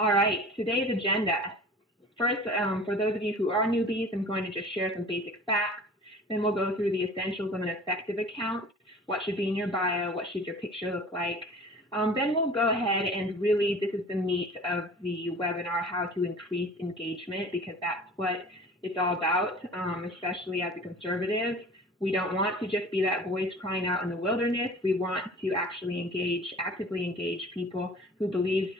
All right, today's agenda. First, for those of you who are newbies, I'm going to just share some basic facts. Then we'll go through the essentials of an effective account. What should be in your bio? What should your picture look like? Then we'll go ahead and really, this is the meat of the webinar, how to increase engagement, because that's what it's all about, especially as a conservative. We don't want to just be that voice crying out in the wilderness. We want to actually actively engage people who believe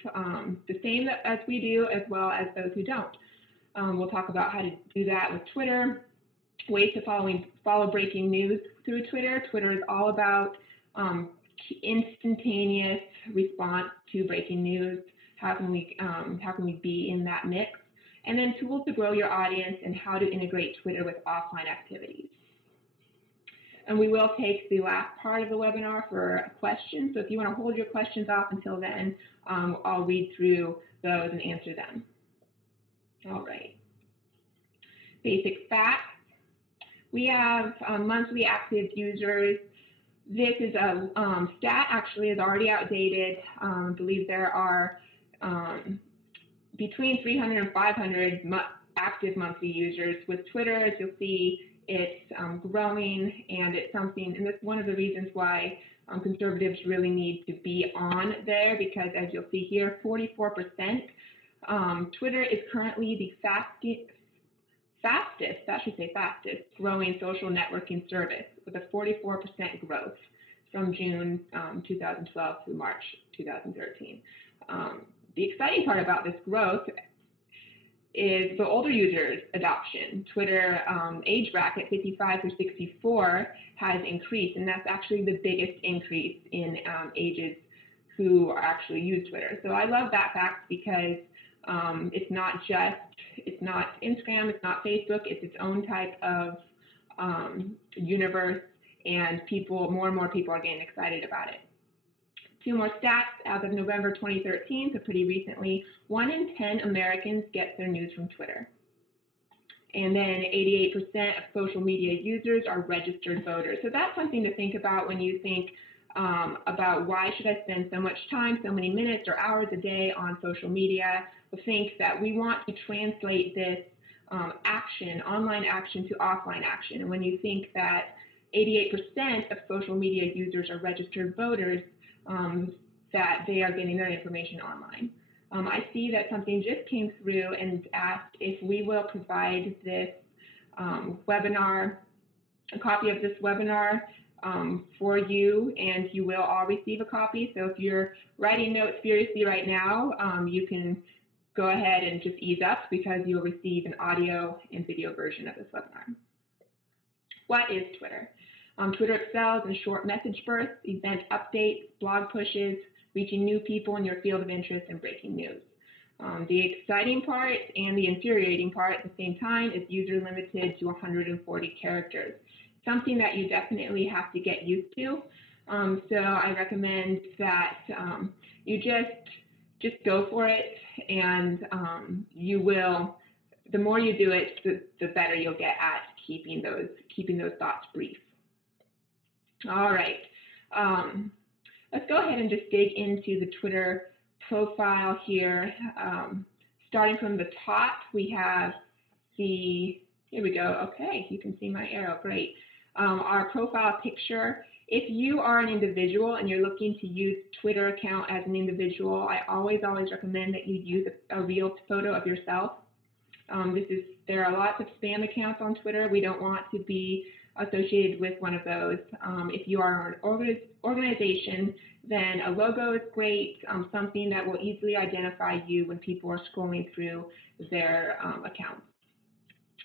the same as we do, as well as those who don't. We'll talk about how to do that with Twitter, ways to follow breaking news through Twitter. Twitter is all about instantaneous response to breaking news. How can we be in that mix? And then tools to grow your audience and how to integrate Twitter with offline activities. And we will take the last part of the webinar for questions. So if you want to hold your questions off until then, I'll read through those and answer them. All right. Basic facts. We have monthly active users. This is a stat actually is already outdated. I believe there are between 300 and 500 active monthly users. With Twitter, as you'll see, it's growing, and it's something, and that's one of the reasons why conservatives really need to be on there, because as you'll see here, 44%. Twitter is currently the fastest growing social networking service with a 44% growth from June 2012 through March 2013. The exciting part about this growth is the older users adoption. Twitter age bracket 55 through 64 has increased, and that's actually the biggest increase in ages who actually use Twitter. So I love that fact because it's not Instagram, it's not Facebook, it's its own type of universe, and more and more people are getting excited about it. Two more stats. As of November 2013, so pretty recently, 1 in 10 Americans get their news from Twitter. And then 88% of social media users are registered voters. So that's something to think about when you think about why should I spend so much time, so many minutes or hours a day on social media. We'll think that we want to translate this online action to offline action. And when you think that 88% of social media users are registered voters, that they are getting their information online. I see that something just came through and asked if we will provide this webinar, a copy of this webinar for you, and you will all receive a copy. So if you're writing notes furiously right now, you can go ahead and just ease up because you'll receive an audio and video version of this webinar. What is Twitter? Twitter excels in short message bursts, event updates, blog pushes, reaching new people in your field of interest, and breaking news. The exciting part and the infuriating part at the same time is user limited to 140 characters, something that you definitely have to get used to. So I recommend that you just go for it, and you will. The more you do it, the better you'll get at keeping those thoughts brief. All right, let's go ahead and just dig into the Twitter profile here. Starting from the top, we have here we go. Okay, you can see my arrow, great. Our profile picture. If you are an individual and you're looking to use Twitter account as an individual, I always recommend that you use a real photo of yourself. There are lots of spam accounts on Twitter. We don't want to be associated with one of those. If you are an organization, then a logo is great, something that will easily identify you when people are scrolling through their accounts.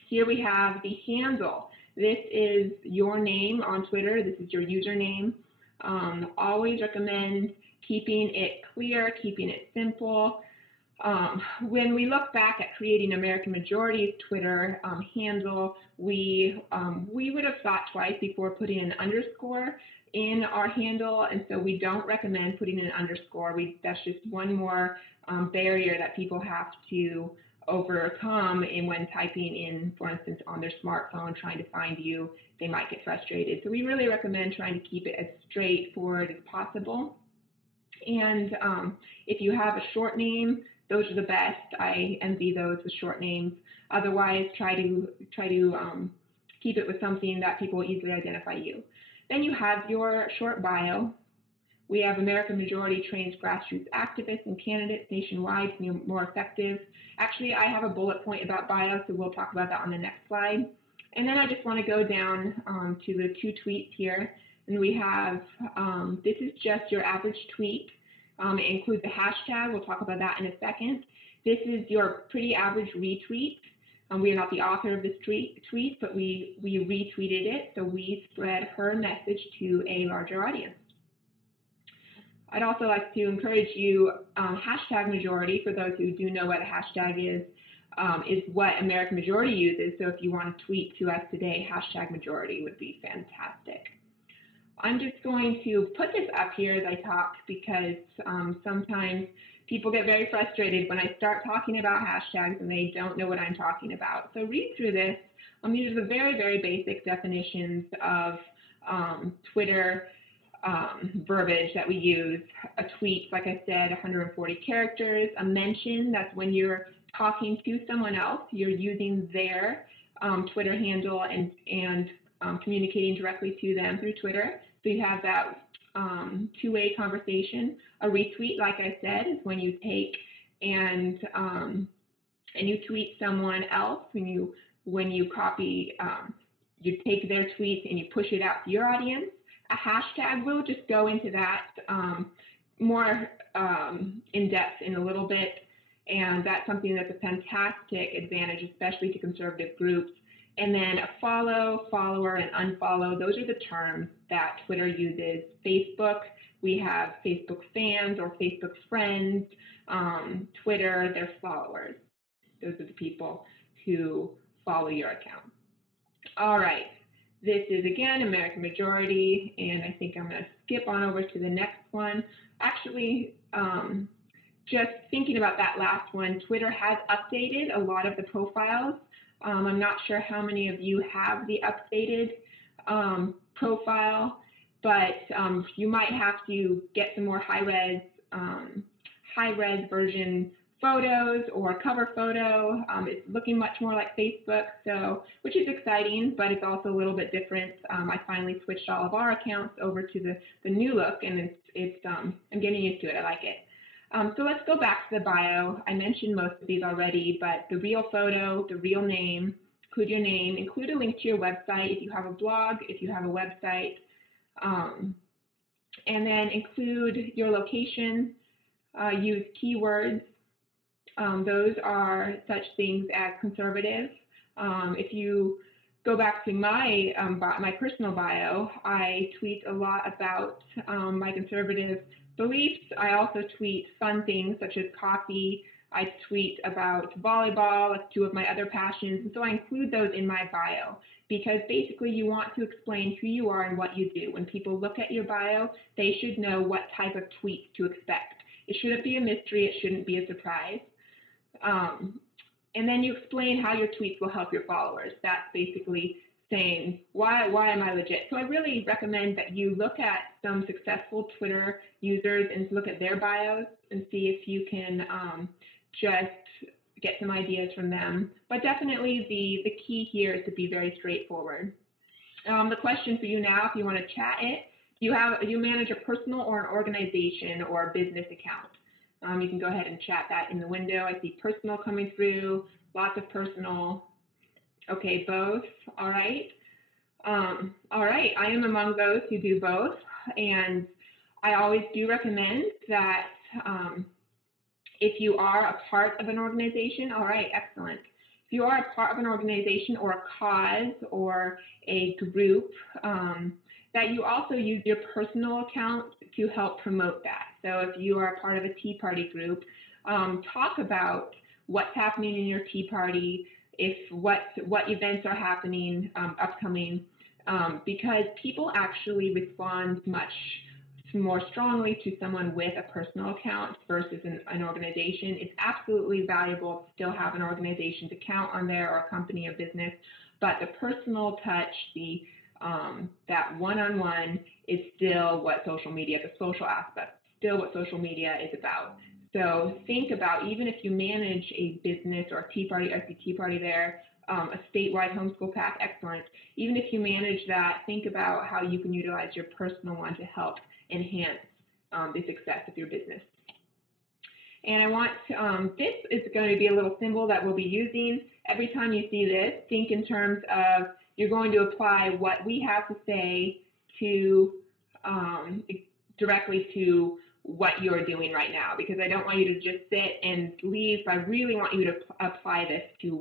Here we have the handle. This is your name on Twitter. This is your username. Always recommend keeping it clear, keeping it simple. When we look back at creating American Majority's Twitter handle, we would have thought twice before putting an underscore in our handle, and so we don't recommend putting an underscore. That's just one more barrier that people have to overcome when typing in, for instance, on their smartphone, trying to find you. They might get frustrated. So we really recommend trying to keep it as straightforward as possible. And if you have a short name, Those are the best. I envy those with short names. Otherwise, try to keep it with something that people will easily identify you. Then you have your short bio. We have American majority trains grassroots activists and candidates nationwide to be more effective. Actually, I have a bullet point about bio, so we'll talk about that on the next slide. And then I just want to go down to the 2 tweets here. And we have, this is just your average tweet. It includes a hashtag. We'll talk about that in a second. This is your pretty average retweet. We are not the author of this tweet, but we retweeted it, so we spread her message to a larger audience. I'd also like to encourage you, hashtag majority, for those who do know what a hashtag is what American Majority uses. So if you want to tweet to us today, hashtag majority would be fantastic. I'm just going to put this up here as I talk because sometimes people get very frustrated when I start talking about hashtags and they don't know what I'm talking about. So read through this. These are the very, very basic definitions of Twitter verbiage that we use. A tweet, like I said, 140 characters. A mention, that's when you're talking to someone else. You're using their Twitter handle and communicating directly to them through Twitter. So you have that two-way conversation. A retweet, like I said, is when you take and you tweet someone else. When you copy, you take their tweet and you push it out to your audience. A hashtag, we'll just go into that more in depth in a little bit, and that's something that's a fantastic advantage, especially to conservative groups. And then a follow, follower, and unfollow, those are the terms that Twitter uses. Facebook, we have Facebook fans or Facebook friends. Twitter, they're followers. Those are the people who follow your account. All right. This is, again, American Majority, and I think I'm going to skip on over to the next one. Actually, just thinking about that last one, Twitter has updated a lot of the profiles. I'm not sure how many of you have the updated profile, but you might have to get some more high-res version photos or cover photo. It's looking much more like Facebook, so which is exciting, but it's also a little bit different. I finally switched all of our accounts over to the new look, and I'm getting used to it. I like it. So let's go back to the bio. I mentioned most of these already, but the real photo, the real name, include your name, include a link to your website if you have a blog, if you have a website, and then include your location, use keywords. Those are such things as conservative. If you go back to my personal bio, I tweet a lot about my conservative beliefs. I also tweet fun things such as coffee. I tweet about volleyball, like 2 of my other passions, and so I include those in my bio because basically you want to explain who you are and what you do. When people look at your bio, they should know what type of tweets to expect. It shouldn't be a mystery. It shouldn't be a surprise. And then you explain how your tweets will help your followers. That's basically saying, why am I legit? So I really recommend that you look at some successful Twitter users and look at their bios and see if you can just get some ideas from them. But definitely the key here is to be very straightforward. The question for you now, if you want to chat it, you manage a personal or an organization or a business account. You can go ahead and chat that in the window. I see personal coming through, lots of personal. Okay, both. All right. All right. I am among those who do both, and I always do recommend that if you are a part of an organization, all right, excellent. If you are a part of an organization or a cause or a group, that you also use your personal account to help promote that. So if you are a part of a Tea Party group, talk about what's happening in your Tea Party, what events are happening upcoming, because people actually respond much more strongly to someone with a personal account versus an organization. It's absolutely valuable to still have an organization's account on there or a company or business, but the personal touch, that one-on-one is still what social media, the social aspect, still what social media is about. So think about, even if you manage a business or a Tea Party, I see Tea Party there, a statewide homeschool pack, excellent. Even if you manage that, think about how you can utilize your personal one to help enhance the success of your business. And I want, this is going to be a little symbol that we'll be using. Every time you see this, think in terms of you're going to apply what we have to say to directly to what you're doing right now, because I don't want you to just sit and leave. I really want you to apply this to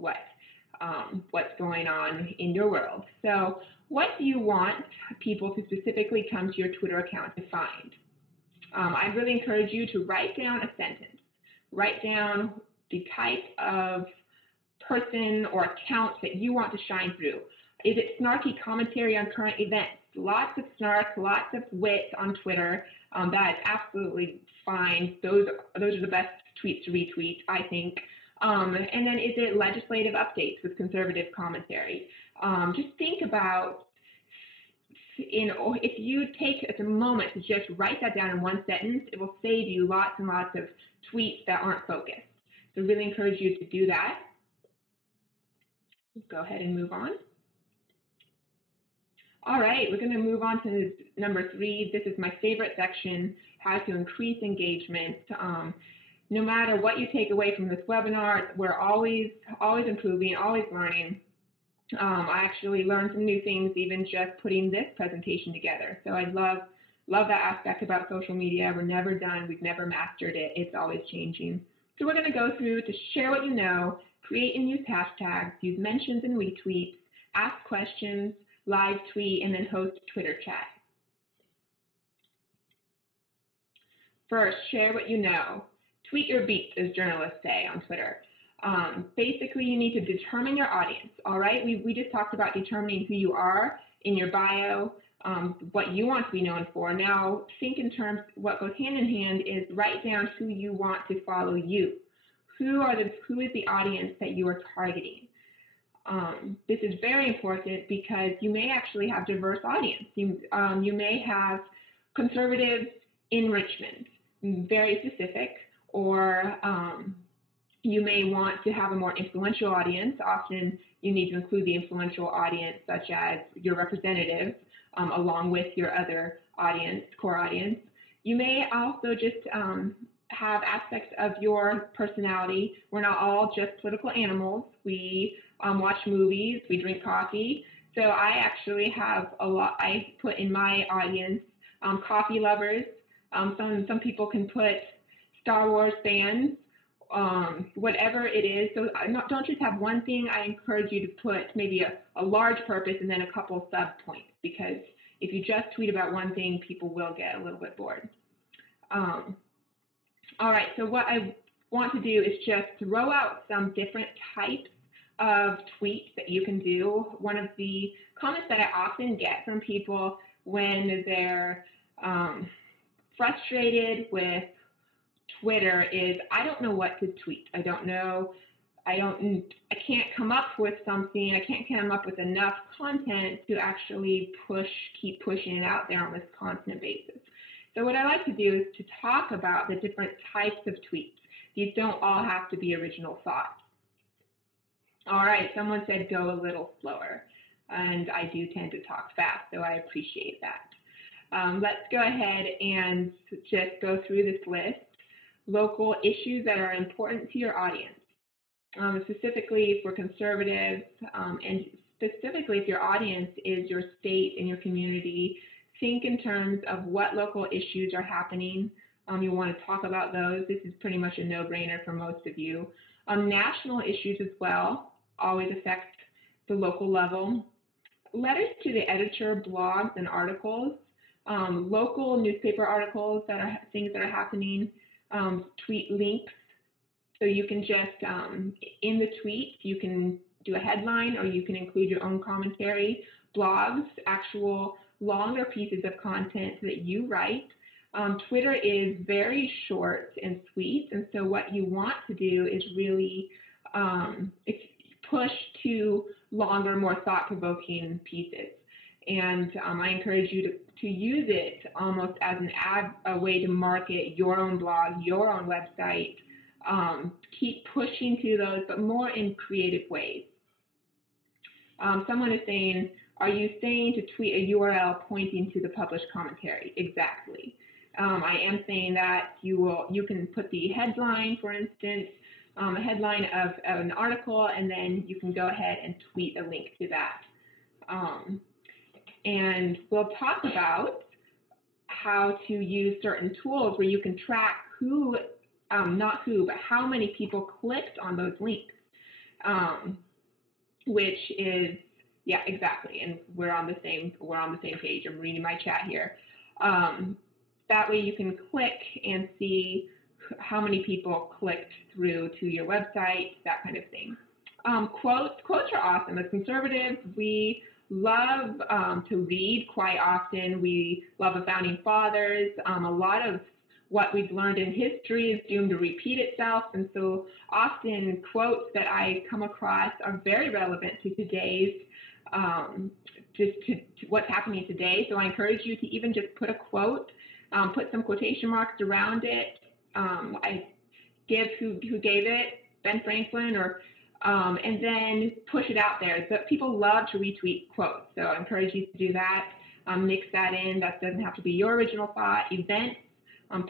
what's going on in your world. So what do you want people to specifically come to your Twitter account to find? I really encourage you to write down a sentence. Write down the type of person or account that you want to shine through. Is it snarky commentary on current events? Lots of snark, lots of wit on Twitter. That is absolutely fine. Those are the best tweets to retweet, I think. And then is it legislative updates with conservative commentary? Just think about, if you take a moment to just write that down in one sentence, it will save you lots and lots of tweets that aren't focused. So really encourage you to do that. Go ahead and move on. All right, we're going to move on to number 3. This is my favorite section, how to increase engagement. No matter what you take away from this webinar, we're always improving, always learning. I actually learned some new things even just putting this presentation together. So I love that aspect about social media. We're never done. We've never mastered it. It's always changing. So we're going to go through to share what you know, create and use hashtags, use mentions and retweets, ask questions, live tweet, and then host Twitter chat. First, share what you know. Tweet your beats, as journalists say on Twitter. Basically, you need to determine your audience, all right? We just talked about determining who you are in your bio, what you want to be known for. Now, think in terms, what goes hand in hand is write down who you want to follow you. Who is the audience that you are targeting? This is very important because you may actually have diverse audience. You may have conservatives in Richmond, very specific, or you may want to have a more influential audience. Often you need to include the influential audience, such as your representatives, along with your other audience, core audience. You may also just have aspects of your personality. We're not all just political animals. We watch movies, we drink coffee. So I actually have I put in my audience coffee lovers. Some people can put Star Wars fans, whatever it is. So don't just have one thing. I encourage you to put maybe a large purpose and then a couple sub points, because if you just tweet about one thing, people will get a little bit bored. All right, so what I want to do is just throw out some different types of tweets that you can do. One of the comments that I often get from people when they're frustrated with Twitter is, I don't know what to tweet. I can't come up with something. I can't come up with enough content to actually keep pushing it out there on this constant basis. So what I like to do is to talk about the different types of tweets. These don't all have to be original thoughts. All right, someone said go a little slower, and I do tend to talk fast, so I appreciate that. Let's go ahead and just go through this list. Local issues that are important to your audience, specifically for conservatives, and specifically if your audience is your state and your community. Think in terms of what local issues are happening. You want to talk about those. This is pretty much a no-brainer for most of you. National issues as well always affect the local level. Letters to the editor, blogs, and articles. Local newspaper articles that are things that are happening. Tweet links. So you can just, in the tweet, you can do a headline or you can include your own commentary. Blogs, actual longer pieces of content that you write. Twitter is very short and sweet, and so what you want to do is really push to longer, more thought-provoking pieces. And I encourage you to use it almost as a way to market your own blog, your own website. Keep pushing to those, but more in creative ways. Someone is saying, are you saying to tweet a URL pointing to the published commentary? Exactly. I am saying that you can put the headline, for instance, a headline of an article, and then you can go ahead and tweet a link to that. And we'll talk about how to use certain tools where you can track who, not who, but how many people clicked on those links, which is, yeah, exactly. And we're on the same page. I'm reading my chat here. That way you can click and see how many people clicked through to your website, that kind of thing. Quotes are awesome. As conservatives, we love to read quite often. We love the founding fathers. A lot of what we've learned in history is doomed to repeat itself, and so often quotes that I come across are very relevant to today's, to what's happening today. So I encourage you to even just put a quote, put some quotation marks around it. I give who gave it, Ben Franklin, or and then push it out there. But people love to retweet quotes, so I encourage you to do that. Mix that in. That doesn't have to be your original thought. Events,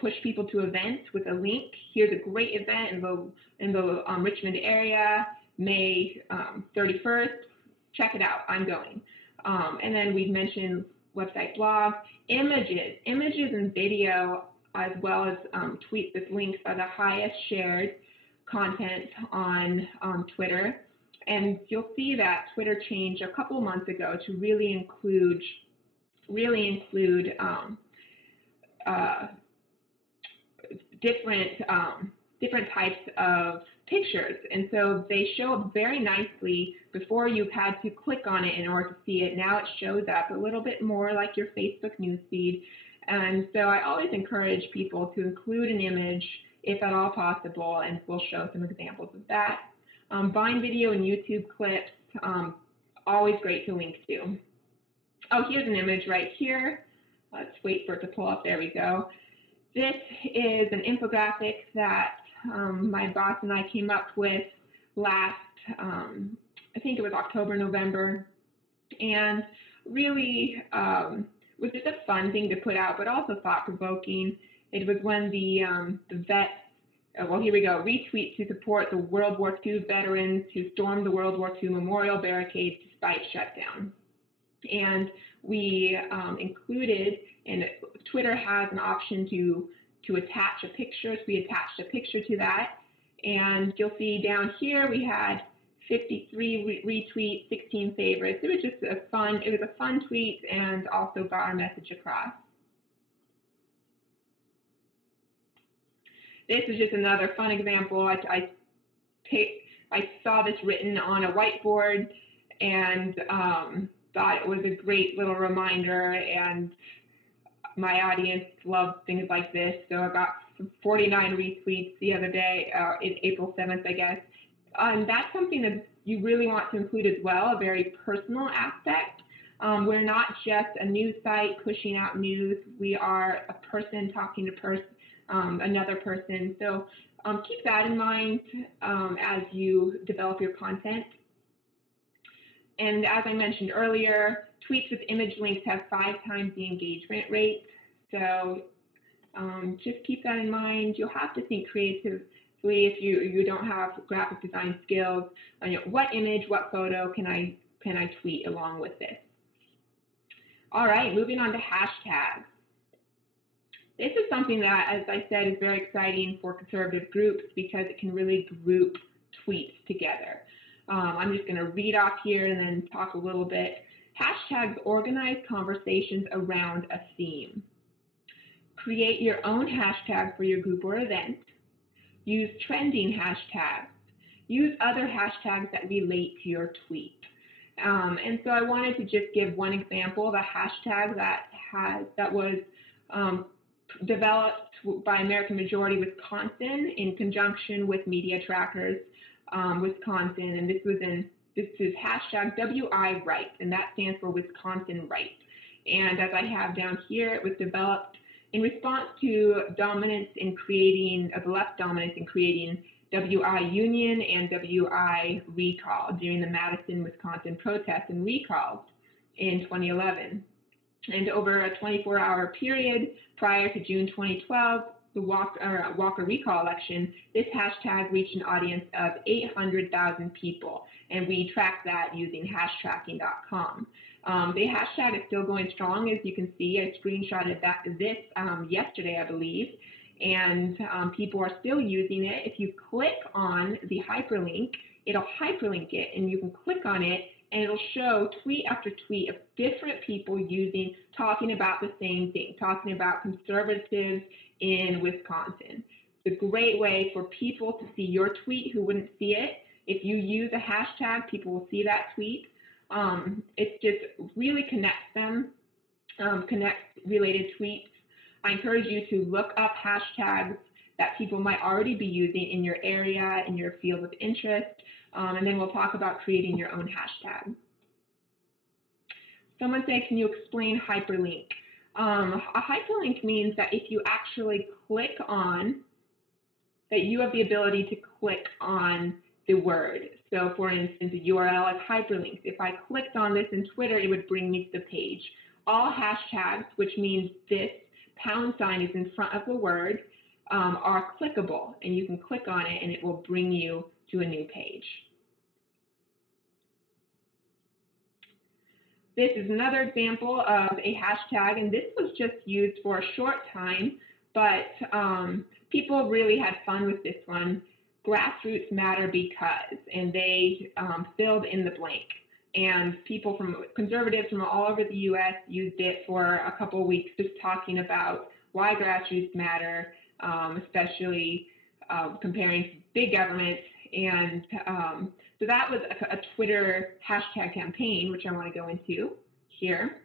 push people to events with a link. Here's a great event in the Richmond area, May 31st. Check it out. I'm going. And then we've mentioned website, blog, images and video, as well as tweets with links are the highest shared content on Twitter. And you'll see that Twitter changed a couple months ago to really include different types of pictures. And so they show up very nicely. Before you've had to click on it in order to see it. Now it shows up a little bit more like your Facebook newsfeed. And so I always encourage people to include an image if at all possible, and we'll show some examples of that. Vine video and YouTube clips, always great to link to. Oh, here's an image right here. Let's wait for it to pull up. There we go. This is an infographic that my boss and I came up with last, I think it was October, November, and really was just a fun thing to put out, but also thought-provoking. It was when the vets, well, here we go, retweet to support the World War II veterans who stormed the World War II memorial barricades despite shutdown. And we included, and Twitter has an option to attach a picture, so we attached a picture to that. And you'll see down here we had 53 retweets, 16 favorites. It was just a fun tweet and also got our message across. This is just another fun example. I saw this written on a whiteboard and thought it was a great little reminder, and my audience loves things like this. So I got 49 retweets the other day, in April 7th, I guess. And that's something that you really want to include as well, a very personal aspect. We're not just a news site pushing out news. We are a person talking to another person. So keep that in mind as you develop your content. And as I mentioned earlier, tweets with image links have 5 times the engagement rate. So just keep that in mind. You'll have to think creatively if you don't have graphic design skills. What image, what photo can I tweet along with this? All right, moving on to hashtags. This is something that, as I said, is very exciting for conservative groups because it can really group tweets together. I'm just going to read off here and then talk a little bit. Hashtags organize conversations around a theme. Create your own hashtag for your group or event. Use trending hashtags. Use other hashtags that relate to your tweet. And so I wanted to just give one example of a hashtag that was developed by American Majority Wisconsin in conjunction with Media Trackers Wisconsin, and this was in this is hashtag WI Right, and that stands for Wisconsin Right. And as I have down here, it was developed in response to dominance in creating, the left dominance in creating WI Union and WI Recall during the Madison, Wisconsin protests and recalls in 2011. And over a 24-hour period prior to June 2012, the Walker recall election, this hashtag reached an audience of 800,000 people, and we track that using hashtracking.com. The hashtag is still going strong, as you can see. I screenshotted this yesterday, I believe, and people are still using it. If you click on the hyperlink, it'll hyperlink it, and you can click on it, and it'll show tweet after tweet of different people talking about the same thing, talking about conservatives in Wisconsin. It's a great way for people to see your tweet who wouldn't see it. If you use a hashtag, people will see that tweet. It just really connects them, connects related tweets. I encourage you to look up hashtags that people might already be using in your area, in your field of interest, and then we'll talk about creating your own hashtag. Someone said, can you explain hyperlink? A hyperlink means that if you actually click on, that you have the ability to click on the word. So for instance, a URL is hyperlinked. If I clicked on this in Twitter, it would bring me to the page. All hashtags, which means this pound sign is in front of the word, are clickable, and you can click on it and it will bring you to a new page. This is another example of a hashtag, and this was just used for a short time, but people really had fun with this one. Grassroots matter because, and they filled in the blank. And people conservatives from all over the U.S. used it for a couple of weeks, just talking about why grassroots matter, especially comparing to big government. And so that was a Twitter hashtag campaign, which I want to go into here.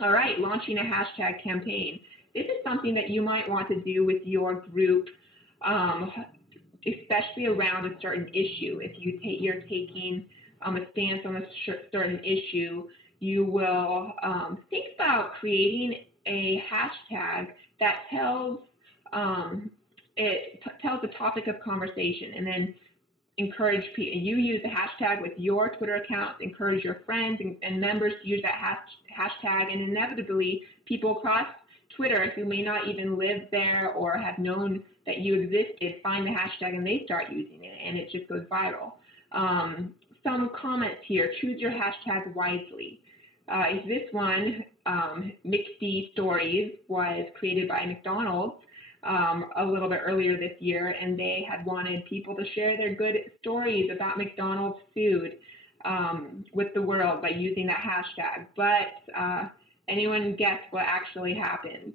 All right, launching a hashtag campaign. This is something that you might want to do with your group, especially around a certain issue. If you're taking a stance on a certain issue, you will think about creating a hashtag that tells the topic of conversation, and then encourage people. You use the hashtag with your Twitter account, encourage your friends and members to use that hashtag, and inevitably people across Twitter who may not even live there or have known that you existed find the hashtag and they start using it, and it just goes viral. Some comments here: choose your hashtag wisely. This one, McD Stories, was created by McDonald's a little bit earlier this year, and they had wanted people to share their good stories about McDonald's food with the world by using that hashtag. But anyone guess what actually happened?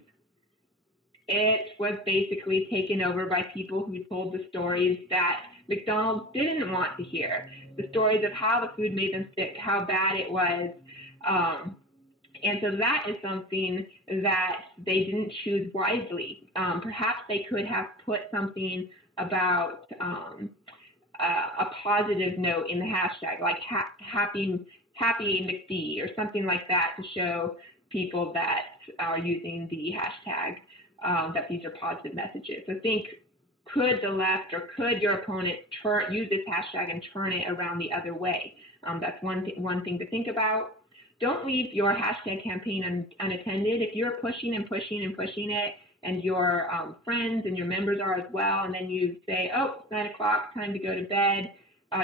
It was basically taken over by people who told the stories that McDonald's didn't want to hear, the stories of how the food made them sick, how bad it was. And so that is something that they didn't choose wisely. Perhaps they could have put something about a positive note in the hashtag, like happy McD or something like that, to show people that are using the hashtag that these are positive messages. So think, could the left or could your opponent use this hashtag and turn it around the other way? That's one thing to think about. Don't leave your hashtag campaign unattended. If you're pushing and pushing and pushing it, and your friends and your members are as well, and then you say, oh, it's 9 o'clock, time to go to bed,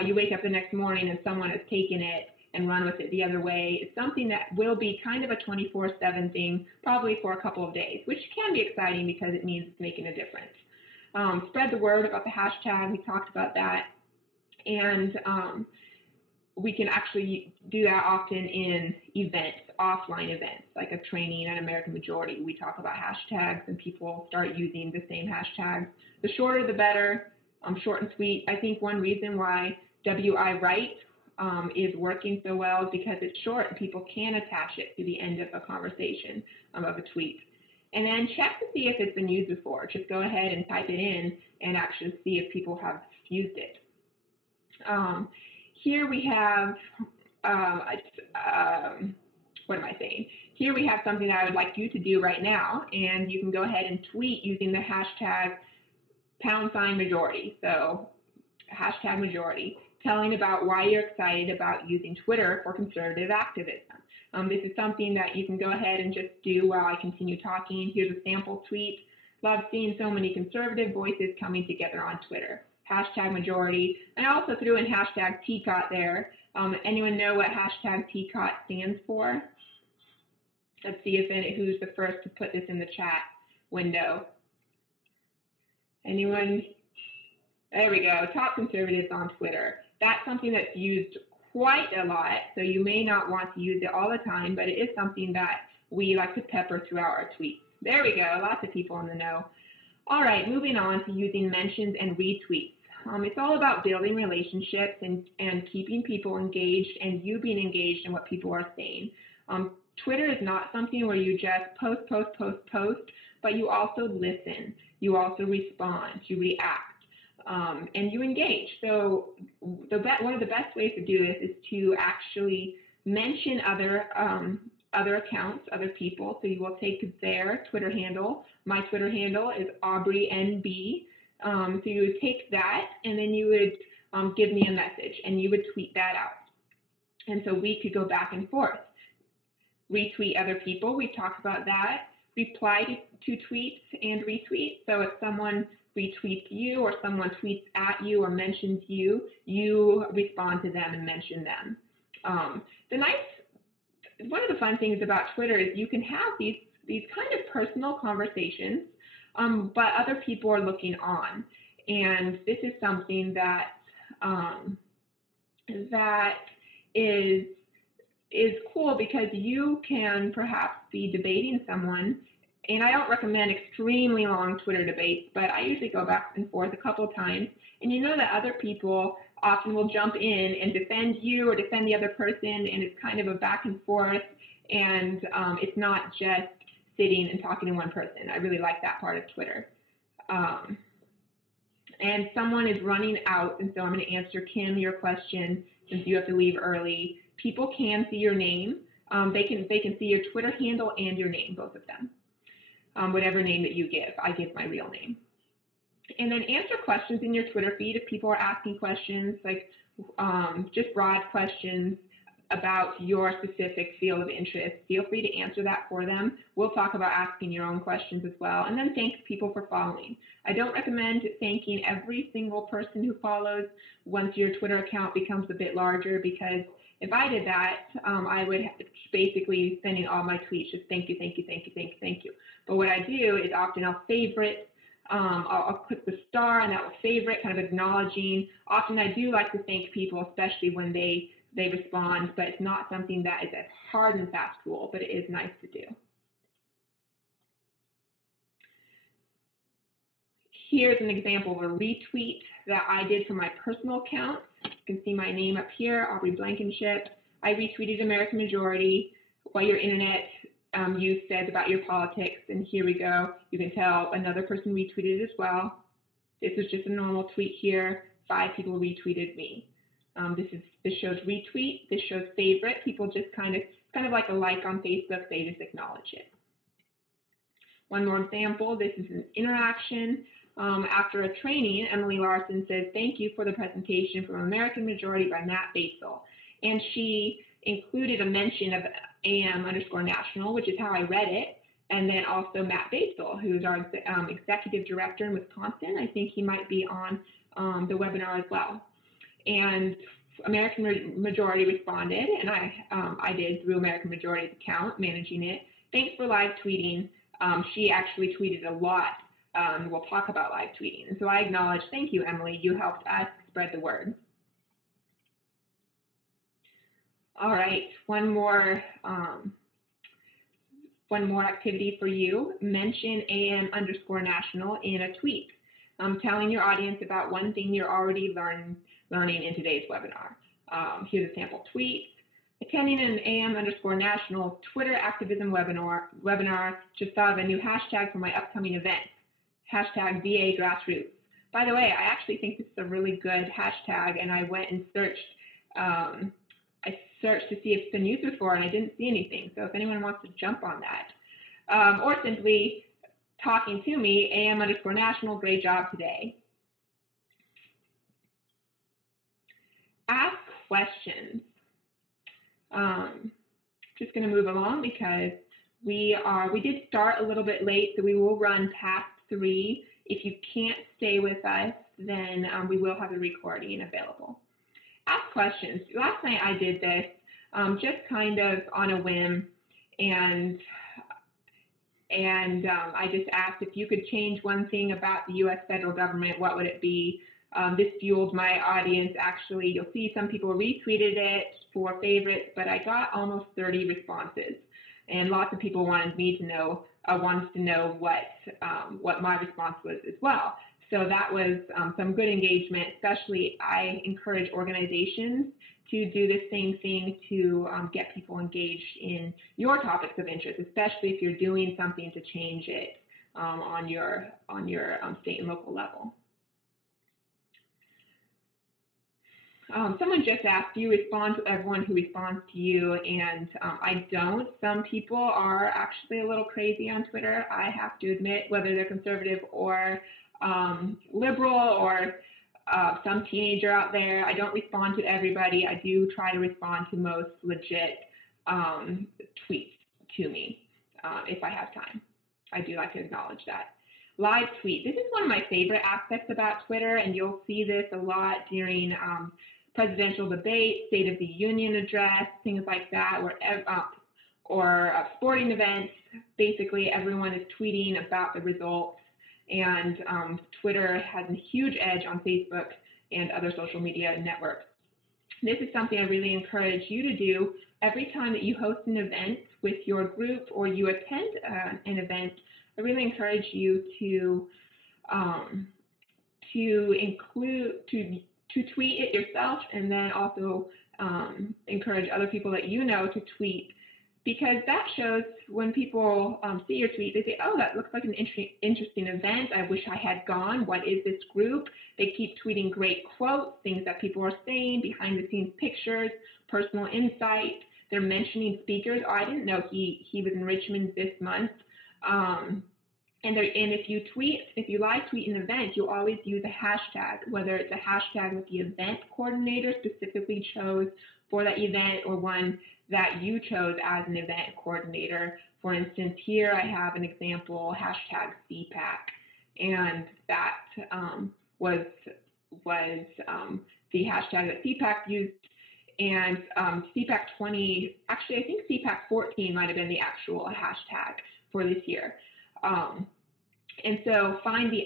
you wake up the next morning and someone has taken it and run with it the other way, it's something that will be kind of a 24/7 thing, probably for a couple of days, which can be exciting because it means it's making a difference. Spread the word about the hashtag. We talked about that. And we can actually do that often in events, offline events, like a training at American Majority. We talk about hashtags and people start using the same hashtags. The shorter the better, short and sweet. I think one reason why WI Right is working so well is because it's short and people can attach it to the end of a conversation, of a tweet. And then check to see if it's been used before. Just go ahead and type it in and actually see if people have used it. here we have, what am I saying? Here we have something that I would like you to do right now, and you can go ahead and tweet using the hashtag #majority. So hashtag majority, telling about why you're excited about using Twitter for conservative activism. This is something that you can go ahead and just do while I continue talking. Here's a sample tweet. Love seeing so many conservative voices coming together on Twitter. Hashtag majority. And I also threw in hashtag TCOT there. Anyone know what hashtag TCOT stands for? Let's see if who's the first to put this in the chat window. Anyone? There we go, top conservatives on Twitter. That's something that's used quite a lot, so you may not want to use it all the time, but it is something that we like to pepper throughout our tweets. There we go, lots of people in the know. All right, moving on to using mentions and retweets. It's all about building relationships and keeping people engaged and you being engaged in what people are saying. Twitter is not something where you just post, but you also listen, you also respond, you react. And you engage. So one of the best ways to do this is to actually mention other accounts, other people. So you will take their Twitter handle. My Twitter handle is AubreyNB. So you would take that and then you would give me a message and you would tweet that out. And so we could go back and forth. Retweet other people, we talked about that. Reply to tweets and retweet. So if someone retweets you or someone tweets at you or mentions you, you respond to them and mention them. One of the fun things about Twitter is you can have these kind of personal conversations, but other people are looking on. And this is something that is cool because you can perhaps be debating someone, and I don't recommend extremely long Twitter debates, but I usually go back and forth a couple of times, and you know that other people often will jump in and defend you or defend the other person, and it's kind of a back and forth, and it's not just sitting and talking to one person. I really like that part of Twitter. And someone is running out, and so I'm going to answer, Kim, your question, since you have to leave early. People can see your name. They can see your Twitter handle and your name, both of them, whatever name that you give. I give my real name. And then answer questions in your Twitter feed if people are asking questions, like just broad questions about your specific field of interest. Feel free to answer that for them. We'll talk about asking your own questions as well. And then thank people for following. I don't recommend thanking every single person who follows once your Twitter account becomes a bit larger, because if I did that, I would basically sending all my tweets just thank you. But what I do is often I'll favorite. I'll click the star and that will favorite, kind of acknowledging. Often I do like to thank people, especially when they respond, but it's not something that is a hard and fast rule, but it is nice to do. Here's an example of a retweet that I did for my personal account. You can see my name up here, Aubrey Blankenship. I retweeted American Majority, what your internet use says about your politics, and here we go. You can tell another person retweeted as well. This is just a normal tweet here. 5 people retweeted me. This shows retweet. This shows favorite. People just kind of like a like on Facebook. They just acknowledge it. One more example. This is an interaction. After a training, Emily Larson says, "Thank you for the presentation from American Majority by Matt Batesel." And she included a mention of AM_national, which is how I read it, and then also Matt Batesel, who is our executive director in Wisconsin. I think he might be on the webinar as well. And American Majority responded, and I did through American Majority's account, managing it. "Thanks for live tweeting." She actually tweeted a lot. We'll talk about live tweeting. And so I acknowledge, thank you, Emily. You helped us spread the word. All right, one more activity for you. Mention AM_national in a tweet. Telling your audience about one thing you're already learning in today's webinar. Here's a sample tweet. "Attending an AM_national Twitter activism webinar, just thought of a new hashtag for my upcoming event. Hashtag VA grassroots." By the way, I actually think this is a really good hashtag, and I went and searched I searched to see if it's been used before, and I didn't see anything. So if anyone wants to jump on that, or simply talking to me, am_national, great job today. Ask questions. Just going to move along because we did start a little bit late, so we will run past 3. If you can't stay with us, then we will have the recording available. Ask questions. Last night I did this just kind of on a whim, and I just asked if you could change one thing about the U.S. federal government, what would it be? This fueled my audience. Actually, you'll see some people retweeted it for favorites, but I got almost 30 responses, and lots of people wanted me to know, what my response was as well. So that was some good engagement. Especially, I encourage organizations to do the same thing to get people engaged in your topics of interest, especially if you're doing something to change it on your state and local level. Someone just asked, do you respond to everyone who responds to you? And I don't. Some people are actually a little crazy on Twitter, I have to admit, whether they're conservative or liberal or some teenager out there. I don't respond to everybody. I do try to respond to most legit tweets to me if I have time. I do like to acknowledge that. Live tweet. This is one of my favorite aspects about Twitter, and you'll see this a lot during presidential debates, State of the Union address, things like that, or sporting events. Basically, everyone is tweeting about the results, and Twitter has a huge edge on Facebook and other social media networks. This is something I really encourage you to do every time that you host an event with your group or you attend an event. I really encourage you to tweet it yourself, and then also encourage other people that you know to tweet, because that shows when people see your tweet, they say, oh, that looks like an interesting event. I wish I had gone. What is this group? They keep tweeting great quotes, things that people are saying, behind the scenes pictures, personal insight. They're mentioning speakers. Oh, I didn't know he was in Richmond this month. And if you live tweet an event, you'll always use a hashtag, whether it's a hashtag that the event coordinator specifically chose for that event or one that you chose as an event coordinator. For instance, here I have an example, hashtag CPAC, and that was the hashtag that CPAC used. And CPAC 20, actually I think CPAC 14 might have been the actual hashtag for this year. And so find the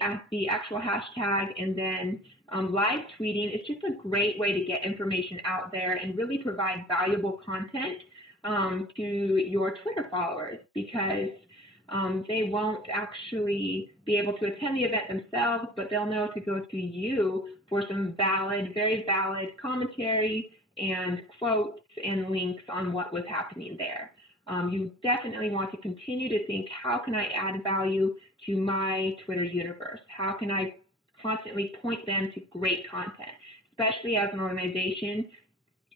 actual hashtag, and then live tweeting is just a great way to get information out there and really provide valuable content to your Twitter followers, because they won't actually be able to attend the event themselves, but they'll know to go to you for some very valid commentary and quotes and links on what was happening there. You definitely want to continue to think, how can I add value to my Twitter universe? How can I constantly point them to great content? Especially as an organization,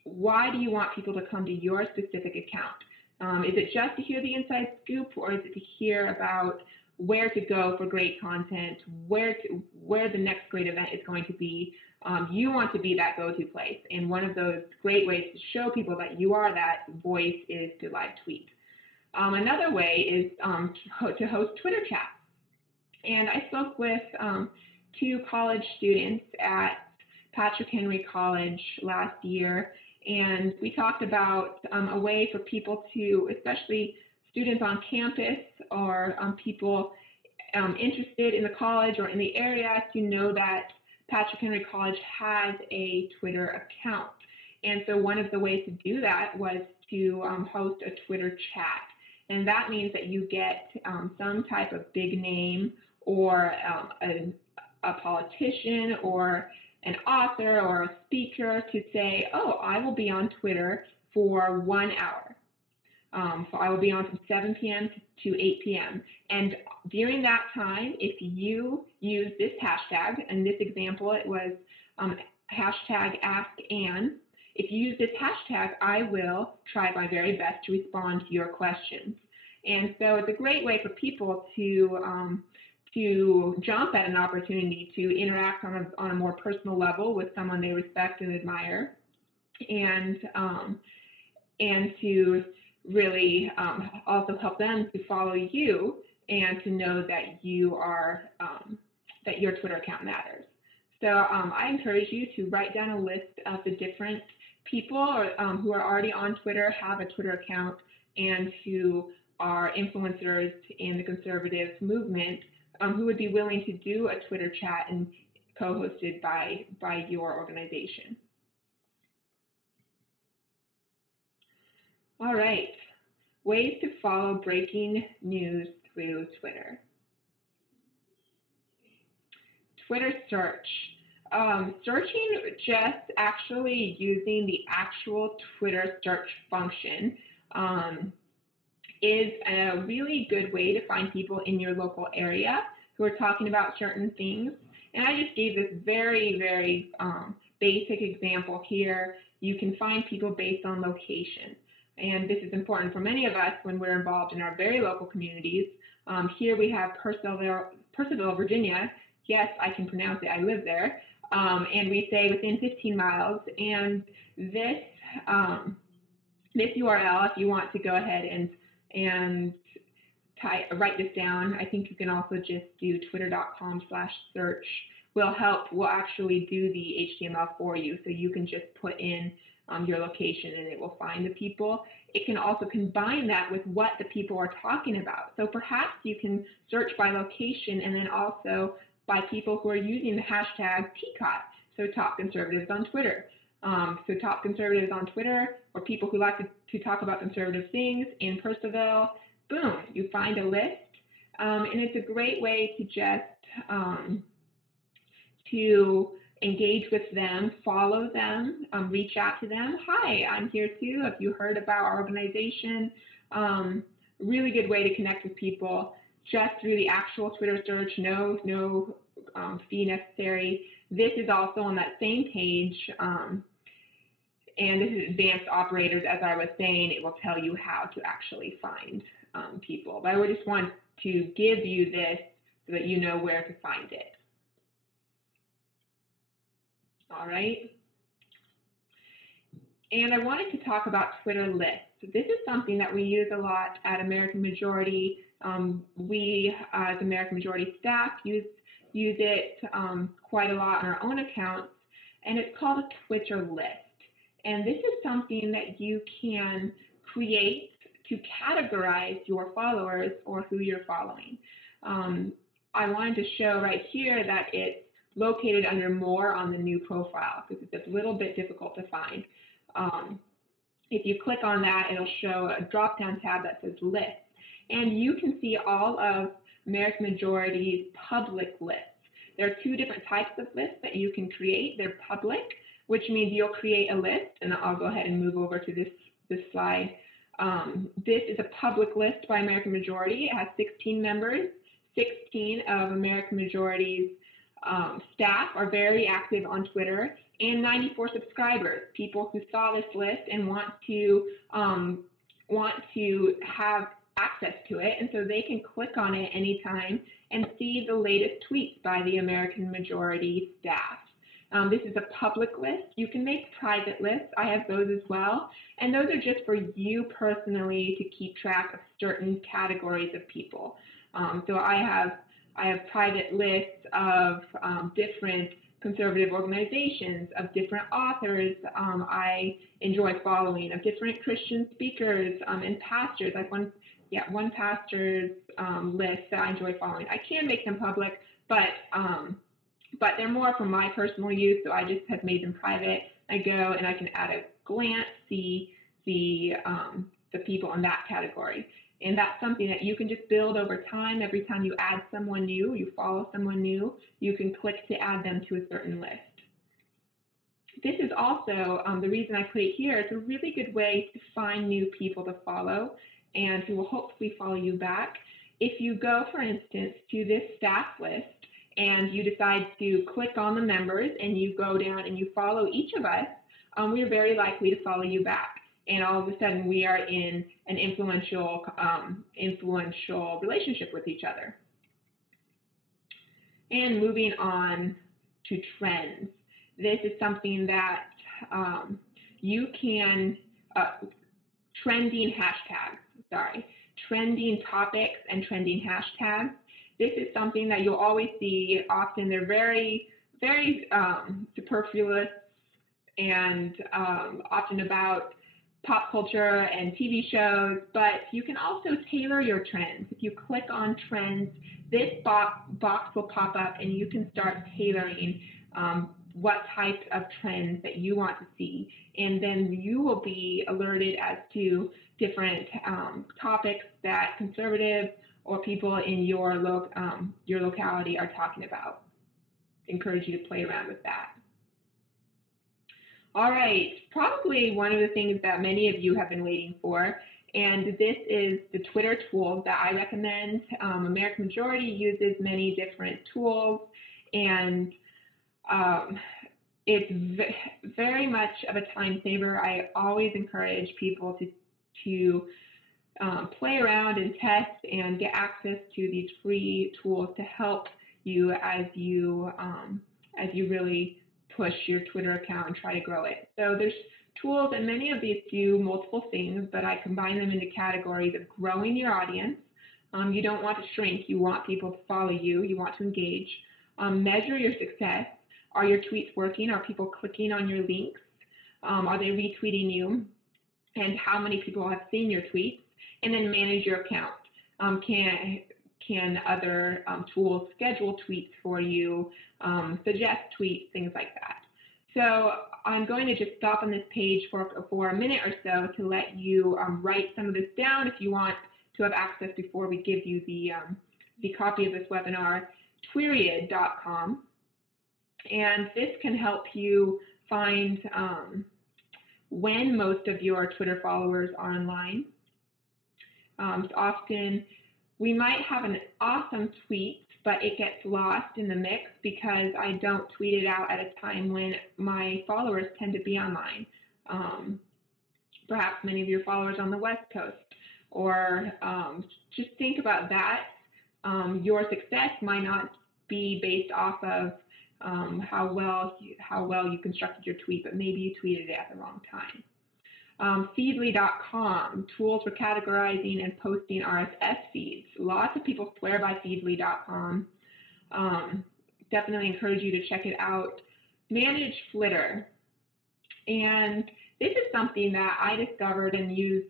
why do you want people to come to your specific account? Is it just to hear the inside scoop, or is it to hear about where to go for great content, where the next great event is going to be? You want to be that go-to place, and one of those great ways to show people that you are that voice is to live tweet. Another way is to host Twitter chats. And I spoke with 2 college students at Patrick Henry College last year, and we talked about a way for people to, especially students on campus or people interested in the college or in the area, to know that Patrick Henry College has a Twitter account. And so one of the ways to do that was to host a Twitter chat. And that means that you get some type of big name or a politician or an author or a speaker to say, oh, I will be on Twitter for 1 hour. So I will be on from 7 p.m. to 8 p.m. And during that time, if you use this hashtag, in this example, it was hashtag AskAnn, if you use this hashtag, I will try my very best to respond to your questions. And so it's a great way for people to jump at an opportunity to interact on a more personal level with someone they respect and admire, and to really also help them to follow you and to know that you are that your Twitter account matters. So I encourage you to write down a list of the different people who are already on Twitter, have a Twitter account, and who are influencers in the conservative movement, who would be willing to do a Twitter chat and co-hosted by your organization. All right, ways to follow breaking news through Twitter. Twitter search. Searching, just actually using the actual Twitter search function, is a really good way to find people in your local area who are talking about certain things. And I just gave this very, very basic example here. You can find people based on location. And this is important for many of us when we're involved in our very local communities. Here we have Purcellville, Virginia. Yes, I can pronounce it. I live there. And we say within 15 miles. And this this URL, if you want to go ahead and write this down, I think you can also just do twitter.com/search. Will actually do the HTML for you, so you can just put in your location and it will find the people. It can also combine that with what the people are talking about. So perhaps you can search by location and then also by people who are using the hashtag TCOT, so Top Conservatives on Twitter. So Top Conservatives on Twitter, or people who like to talk about conservative things in Purcellville. Boom, you find a list, and it's a great way to just to engage with them, follow them, reach out to them. Hi, I'm here too. Have you heard about our organization? Really good way to connect with people just through the actual Twitter search, no fee necessary. This is also on that same page, and this is advanced operators. As I was saying, it will tell you how to actually find people. But I would just want to give you this so that you know where to find it. All right. And I wanted to talk about Twitter lists. This is something that we use a lot at American Majority. We, as American Majority staff, use it quite a lot on our own accounts, and it's called a Twitter list. And this is something that you can create to categorize your followers or who you're following. I wanted to show right here that it's located under More on the new profile because it's a little bit difficult to find. If you click on that, it'll show a drop-down tab that says List. And you can see all of American Majority's public lists. There are two different types of lists that you can create. They're public, which means you'll create a list, and I'll go ahead and move over to this slide. This is a public list by American Majority. It has 16 members. 16 of American Majority's staff are very active on Twitter, and 94 subscribers, people who saw this list and want to have access to it, and so they can click on it anytime and see the latest tweets by the American Majority staff. This is a public list. You can make private lists. I have those as well, and those are just for you personally to keep track of certain categories of people. So I have private lists of different conservative organizations, of different authors I enjoy following, of different Christian speakers and pastors. Like one pastor's list that I enjoy following. I can make them public, but they're more for my personal use, so I just have made them private. I go and I can at a glance see the people in that category. And that's something that you can just build over time. Every time you add someone new, you follow someone new, you can click to add them to a certain list. This is also, the reason I put it here, it's a really good way to find new people to follow and who will hopefully follow you back. If you go, for instance, to this staff list and you decide to click on the members and you go down and you follow each of us, we're very likely to follow you back. And all of a sudden, we are in an influential relationship with each other. And moving on to trends. This is something that you can, trending topics and trending hashtags. This is something that you'll always see. Often they're very, very superfluous and often about pop culture and TV shows, but you can also tailor your trends. If you click on trends, this box will pop up and you can start tailoring what types of trends that you want to see. And then you will be alerted as to different topics that conservatives or people in your locality are talking about. Encourage you to play around with that. All right, probably one of the things that many of you have been waiting for, and this is the Twitter tools that I recommend. American Majority uses many different tools, and it's very much of a time saver. I always encourage people to play around and test and get access to these free tools to help you as you really push your Twitter account and try to grow it. So there's tools, and many of these do multiple things, but I combine them into categories of growing your audience. You don't want to shrink. You want people to follow you. You want to engage. Measure your success. Are your tweets working? Are people clicking on your links? Are they retweeting you? And how many people have seen your tweets? And then manage your account. Can other tools schedule tweets for you, suggest tweets, things like that. So I'm going to just stop on this page for a minute or so to let you write some of this down if you want to have access before we give you the copy of this webinar, Twiriad.com. And this can help you find when most of your Twitter followers are online. Often we might have an awesome tweet, but it gets lost in the mix because I don't tweet it out at a time when my followers tend to be online. Perhaps many of your followers on the West Coast, or just think about that. Your success might not be based off of how well you constructed your tweet, but maybe you tweeted it at the wrong time. Feedly.com, tools for categorizing and posting RSS feeds. Lots of people swear by Feedly.com. Definitely encourage you to check it out. Manage Flitter. And this is something that I discovered and use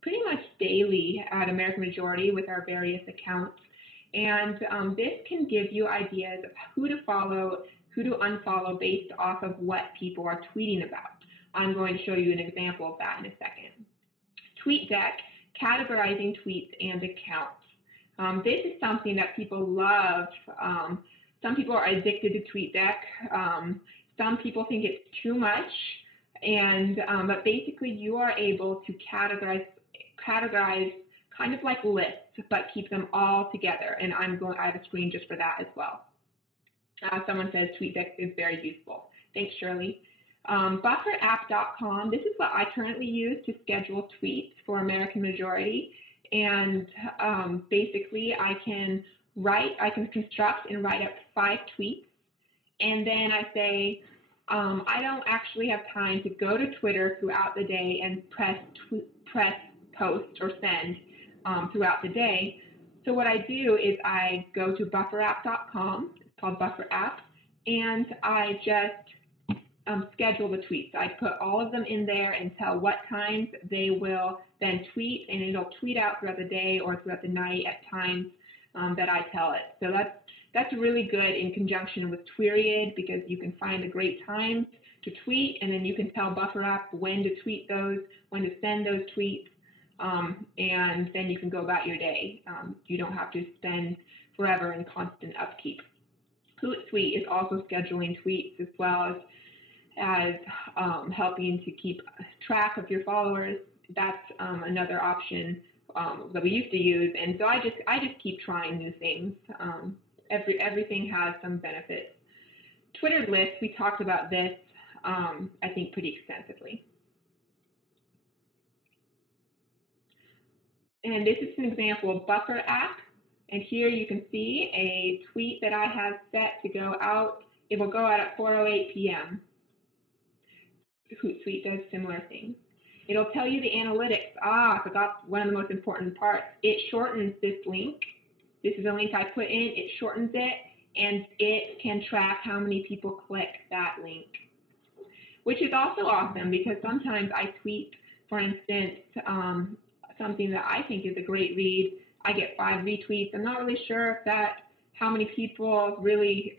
pretty much daily at American Majority with our various accounts. And this can give you ideas of who to follow, who to unfollow based off of what people are tweeting about. I'm going to show you an example of that in a second. TweetDeck, categorizing tweets and accounts. This is something that people love. Some people are addicted to TweetDeck. Some people think it's too much, but basically you are able to categorize kind of like lists, but keep them all together. And I have a screen just for that as well. Someone says TweetDeck is very useful. Thanks, Shirley. Bufferapp.com, this is what I currently use to schedule tweets for American Majority. And basically I can construct and write up 5 tweets. And then I say, I don't actually have time to go to Twitter throughout the day and press post or send throughout the day. So what I do is I go to bufferapp.com, it's called Bufferapp, and I just schedule the tweets. I put all of them in there and tell what times they will then tweet, and it'll tweet out throughout the day or throughout the night at times that I tell it. So that's really good in conjunction with Twiriad because you can find a great time to tweet, and then you can tell Bufferapp when to tweet those, when to send those tweets, and then you can go about your day. You don't have to spend forever in constant upkeep. Hootsuite is also scheduling tweets as well as helping to keep track of your followers. That's another option that we used to use, and so I just keep trying new things. Everything has some benefits. Twitter lists, we talked about this. I think, pretty extensively. And this is an example of Buffer app. And here you can see a tweet that I have set to go out. It will go out at 4:08 p.m. Hootsuite does similar things. It'll tell you the analytics. I forgot one of the most important parts. It shortens this link. This is a link I put in. It shortens it, and it can track how many people click that link, which is also awesome because sometimes I tweet, for instance, something that I think is a great read. I get 5 retweets. I'm not really sure if that how many people really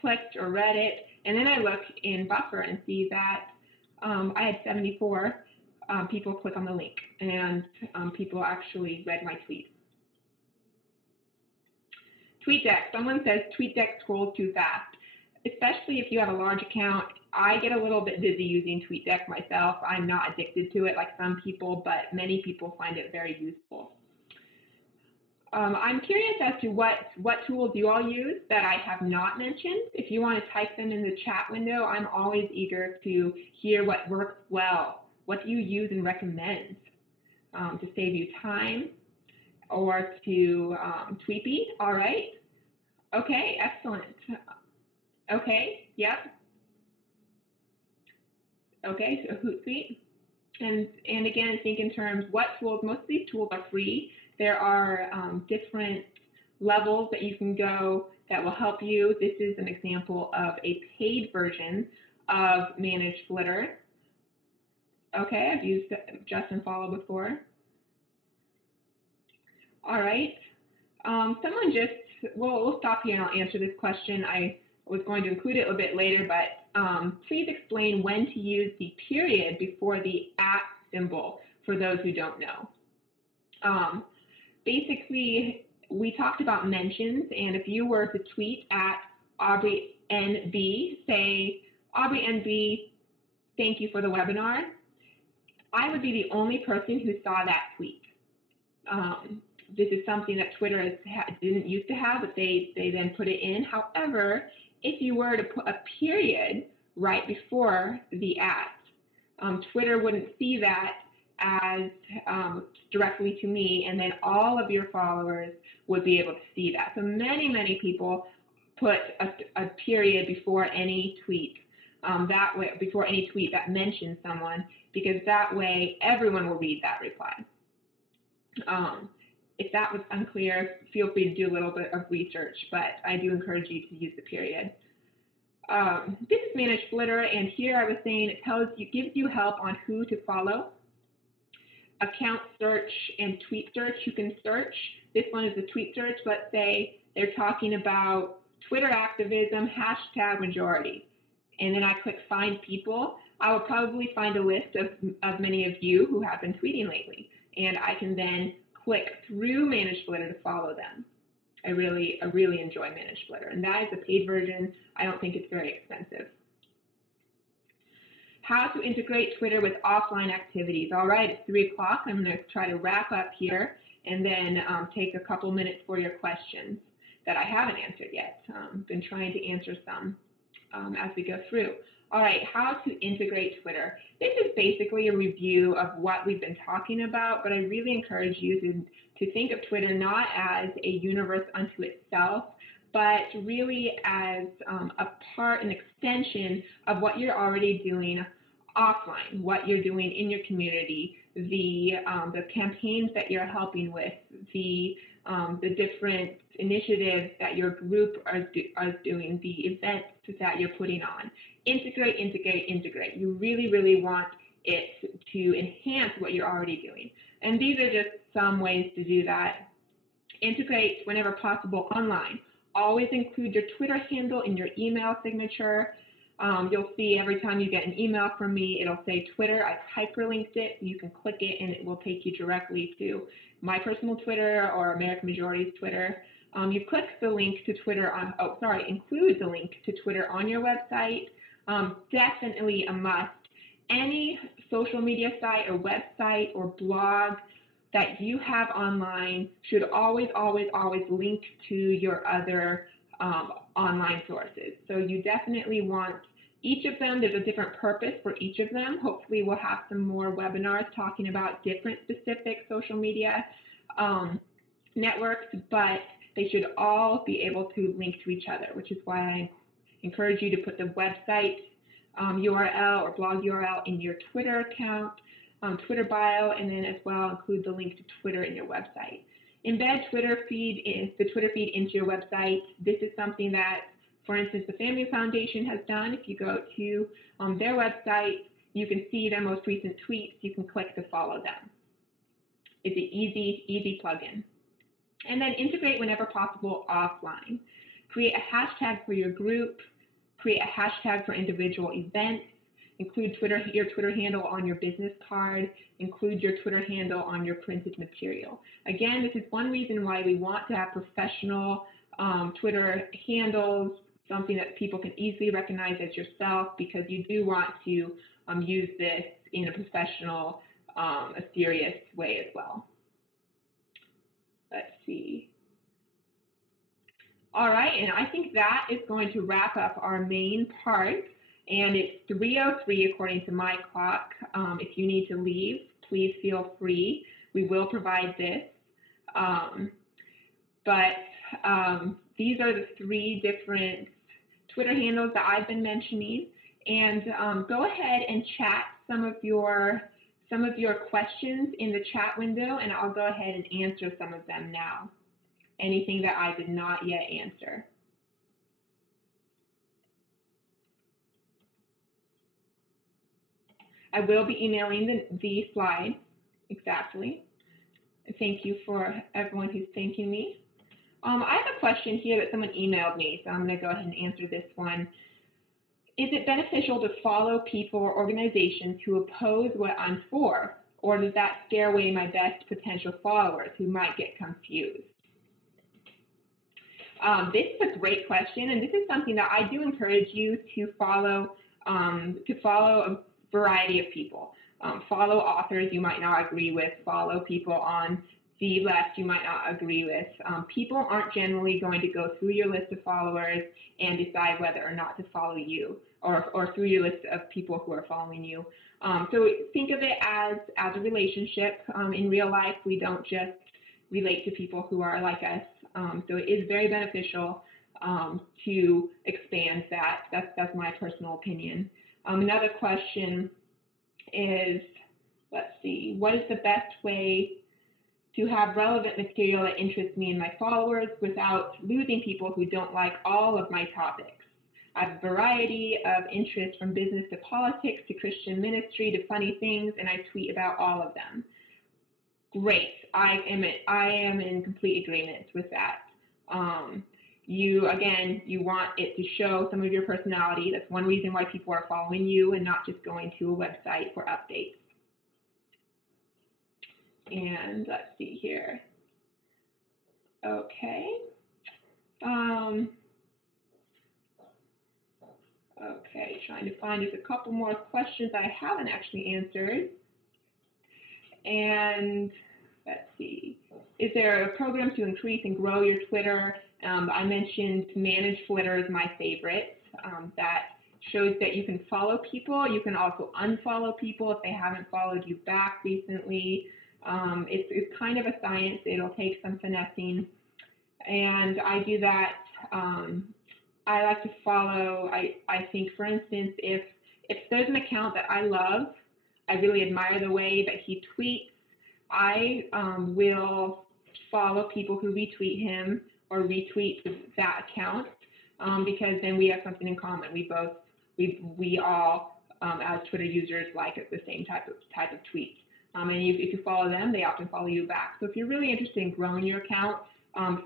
clicked or read it. And then I look in Buffer and see that I had 74 people click on the link, and people actually read my tweet. TweetDeck. Someone says TweetDeck scrolls too fast, especially if you have a large account. I get a little bit dizzy using TweetDeck myself. I'm not addicted to it like some people, but many people find it very useful. I'm curious as to what tools you all use that I have not mentioned. If you want to type them in the chat window, I'm always eager to hear what works well. What do you use and recommend to save you time or to Tweepy? All right. Okay, excellent. Okay, yep. Okay, so Hootsuite. And again, I think in terms what tools, most of these tools are free. There are different levels that you can go that will help you. This is an example of a paid version of Manage Flitter. Okay, I've used Justin Follow before. All right. Someone just, well, we'll stop here and I'll answer this question. I was going to include it a bit later, but please explain when to use the period before the @ symbol for those who don't know. Basically, we talked about mentions, and if you were to tweet at Aubrey NB, say, Aubrey NB, thank you for the webinar, I would be the only person who saw that tweet. This is something that Twitter didn't used to have, but they then put it in. However, if you were to put a period right before the @ Twitter wouldn't see that as directly to me, and then all of your followers would be able to see that. So many people put a period before any tweet. That way, before any tweet that mentions someone, because that way everyone will read that reply. If that was unclear, feel free to do a little bit of research, but I do encourage you to use the period. This is Manage Flitter, and here I was saying it gives you help on who to follow. Account search and tweet search, you can search. This one is a tweet search. Let's say they're talking about Twitter activism, #majority. And then I click find people. I will probably find a list of many of you who have been tweeting lately. And I can then click through Manage Flitter to follow them. I really enjoy Manage Flitter. And that is a paid version. I don't think it's very expensive. How to integrate Twitter with offline activities. All right, it's 3 o'clock. I'm going to try to wrap up here and then take a couple minutes for your questions that I haven't answered yet. I've been trying to answer some as we go through. All right, how to integrate Twitter. This is basically a review of what we've been talking about, but I really encourage you to think of Twitter not as a universe unto itself, but really as an extension of what you're already doing offline, what you're doing in your community, the campaigns that you're helping with, the different initiatives that your group are doing, the events that you're putting on. Integrate, integrate, integrate. You really want it to enhance what you're already doing. And these are just some ways to do that. Integrate whenever possible online. Always include your Twitter handle in your email signature. You'll see every time you get an email from me, it'll say Twitter. I've hyperlinked it. You can click it, and it will take you directly to my personal Twitter or American Majority's Twitter. You click the link to Twitter include the link to Twitter on your website. Definitely a must. Any social media site or website or blog that you have online should always link to your other online sources. So you definitely want Each of them, there's a different purpose for each of them. Hopefully we'll have some more webinars talking about different specific social media networks, but they should all be able to link to each other, which is why I encourage you to put the website URL or blog URL in your Twitter account, Twitter bio, and then as well include the link to Twitter in your website. Embed the Twitter feed into your website. This is something that, for instance, the Family Foundation has done. If you go to their website, you can see their most recent tweets. You can click to follow them. It's an easy plugin. And then integrate whenever possible offline. Create a hashtag for your group. Create a hashtag for individual events. Include your Twitter handle on your business card. Include your Twitter handle on your printed material. Again, this is one reason why we want to have professional Twitter handles, something that people can easily recognize as yourself, because you do want to use this in a professional, a serious way as well. Let's see. All right, and I think that is going to wrap up our main part. And it's 3:03 according to my clock. If you need to leave, please feel free. We will provide this. These are the 3 different Twitter handles that I've been mentioning. And go ahead and chat some of your questions in the chat window, and I'll go ahead and answer some of them now. Anything that I did not yet answer. I will be emailing the slides, exactly. Thank you for everyone who's thanking me. I have a question here that someone emailed me, so I'm going to go ahead and answer this one. Is it beneficial to follow people or organizations who oppose what I'm for, or does that scare away my best potential followers who might get confused? This is a great question, and this is something that I do encourage you to follow a variety of people. Follow authors you might not agree with, follow people on the left you might not agree with. People aren't generally going to go through your list of followers and decide whether or not to follow you, or through your list of people who are following you. So think of it as a relationship. In real life, we don't just relate to people who are like us. So it is very beneficial to expand that. That's my personal opinion. Another question is, let's see, what is the best way to have relevant material that interests me and my followers without losing people who don't like all of my topics? I have a variety of interests, from business to politics to Christian ministry to funny things, and I tweet about all of them. Great. I am in complete agreement with that. You want it to show some of your personality. That's one reason why people are following you and not just going to a website for updates. And let's see here. Okay. Okay, trying to find just a couple more questions I haven't actually answered. And let's see. Is there a program to increase and grow your Twitter? I mentioned Manage Twitter is my favorite. That shows that you can follow people. You can also unfollow people if they haven't followed you back recently. It's kind of a science. It'll take some finessing. And I do that. I like to follow, I think, for instance, if there's an account that I love, I really admire the way that he tweets, I will follow people who retweet him or retweet that account, because then we have something in common. We all, as Twitter users, like the same type of tweet. And if you follow them, they often follow you back. So if you're really interested in growing your account,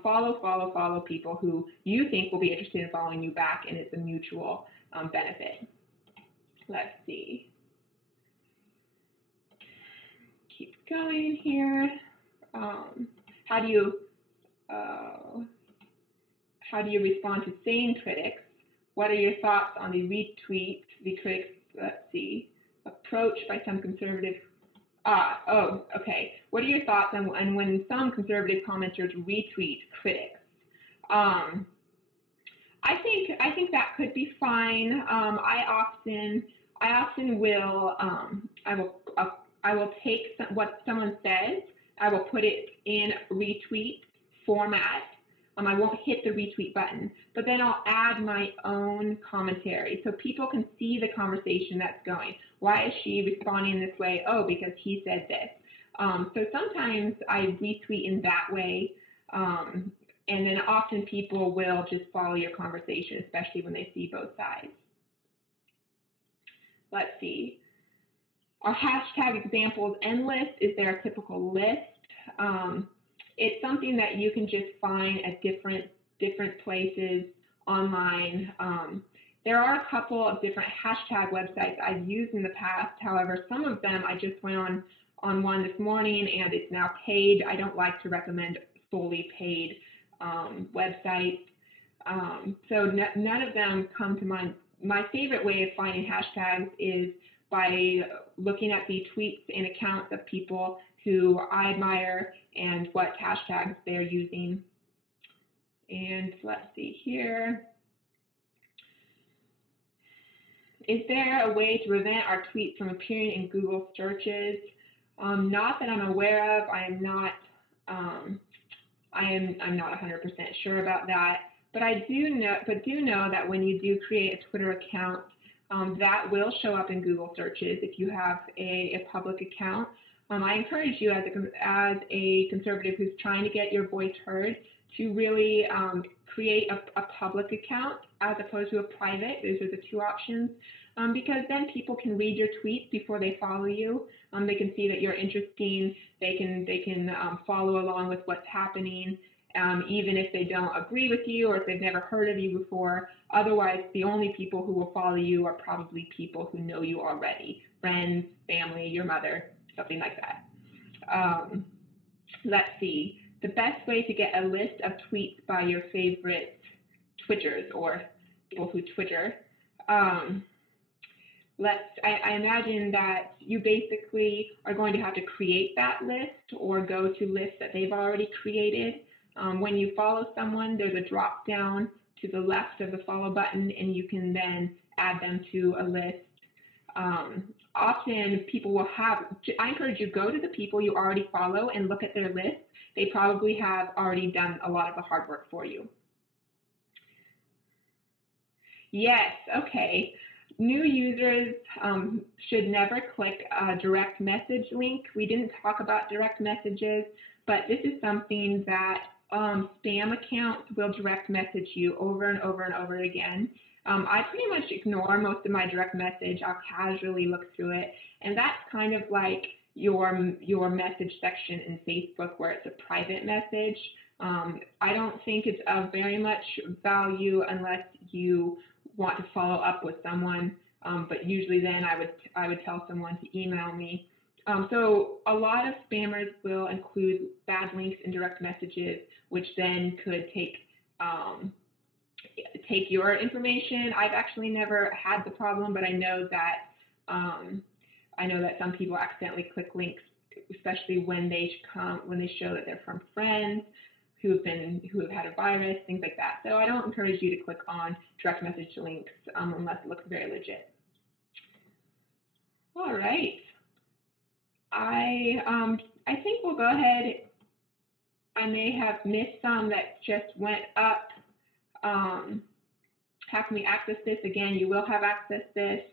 follow people who you think will be interested in following you back, and it's a mutual benefit. Let's see. Keep going here. How do you respond to sane critics? What are your thoughts on the critics, let's see, approach by some conservative? Okay. What are your thoughts on when some conservative commenters retweet critics? I think that could be fine. I often will I will take what someone says, I will put it in retweet format. I won't hit the retweet button, but then I'll add my own commentary so people can see the conversation that's going. Why is she responding this way? Oh, because he said this. So sometimes I retweet in that way. And then often people will just follow your conversation, especially when they see both sides. Let's see. Are hashtag examples endless? Is there a typical list? It's something that you can just find at different places online. There are a couple of different hashtag websites I've used in the past. However, some of them I just went on one this morning and it's now paid. I don't like to recommend fully paid websites. So none of them come to mind. My favorite way of finding hashtags is by looking at the tweets and accounts of people who I admire and what hashtags they're using. And let's see here. Is there a way to prevent our tweets from appearing in Google searches? Not that I'm aware of. I'm not 100% sure about that. But I do know that when you do create a Twitter account, that will show up in Google searches if you have a public account. I encourage you as a conservative who's trying to get your voice heard to really create a public account as opposed to a private. Those are the two options, because then people can read your tweets before they follow you. They can see that you're interesting. They can follow along with what's happening. Even if they don't agree with you or if they've never heard of you before. Otherwise, the only people who will follow you are probably people who know you already, friends, family, your mother, something like that. Let's see. The best way to get a list of tweets by your favorite Twitters or people who Twitter. I imagine that you basically are going to have to create that list or go to lists that they've already created. When you follow someone, there's a drop down to the left of the follow button, and you can then add them to a list. Often people will I encourage you, go to the people you already follow and look at their list. They probably have already done a lot of the hard work for you. Yes, okay. New users should never click a direct message link. We didn't talk about direct messages, but this is something that spam accounts will direct message you over and over and over again. I pretty much ignore most of my direct message. I'll casually look through it, and that's kind of like your message section in Facebook where it's a private message. I don't think it's of very much value unless you want to follow up with someone, but usually then I would tell someone to email me. So a lot of spammers will include bad links in direct messages, which then could take your information. I've actually never had the problem, but I know that some people accidentally click links, especially when they show that they're from friends who have had a virus, things like that. So I don't encourage you to click on direct message links unless it looks very legit. All right. I think we'll go ahead. I may have missed some that just went up. How can we access this? Again, you will have access to this.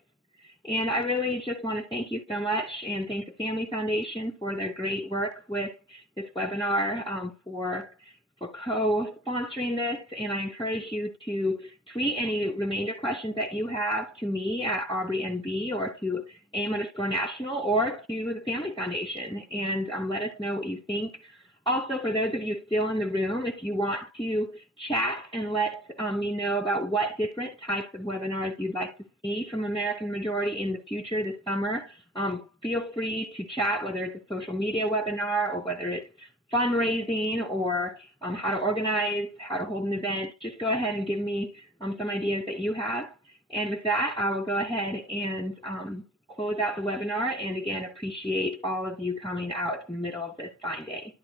And I really just want to thank you so much and thank the Family Foundation for their great work with this webinar, for co-sponsoring this. And I encourage you to tweet any remainder questions that you have to me at AubreyNB or to AIM_National or to the Family Foundation, and let us know what you think. Also, for those of you still in the room, if you want to chat and let me know about what different types of webinars you'd like to see from American Majority in the future this summer, feel free to chat, whether it's a social media webinar or whether it's fundraising or how to organize, how to hold an event. Just go ahead and give me some ideas that you have. And with that, I will go ahead and close out the webinar, and again, appreciate all of you coming out in the middle of this fine day.